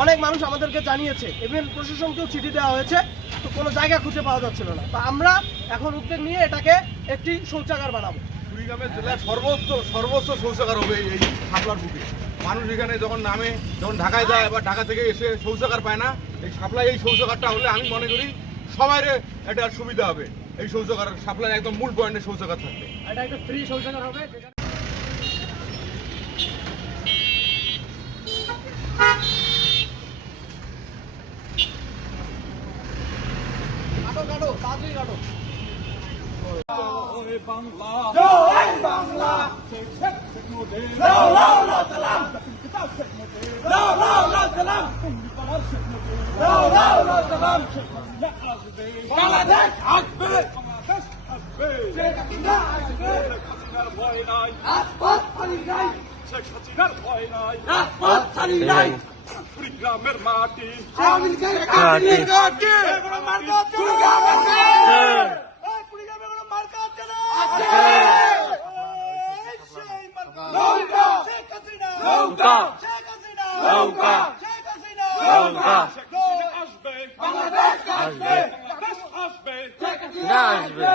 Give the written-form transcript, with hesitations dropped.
অনেক মানুষ আমাদেরকে জানিয়েছে, ইভেন প্রশাসনকেও চিঠি দেওয়া হয়েছে, তো কোনো জায়গা খুঁজে পাওয়া যাচ্ছিল না। তো আমরা এখন উদ্যোগ নিয়ে এটাকে একটি শৌচাগার বানাবো। কুড়িগ্রামের জেলার সর্বোচ্চ শৌচাগার হবে এই শাপলার বুকে। মানুষ এখানে যখন নামে, যখন ঢাকায় যায় বা ঢাকা থেকে এসে শৌচাগার পায় না, এই শাপলায় এই শৌচাগারটা হলে আমি মনে করি সবাই এটা সুবিধা হবে। এই শৌচাগার শাপলার একদম মূল পয়েন্টে শৌচাগার থাকবে। এটা একটা ফ্রি শৌচাগার হবে। কাটো তাড়াতাড়ি কাটো। কুড়িগ্রামের মাটি আসবে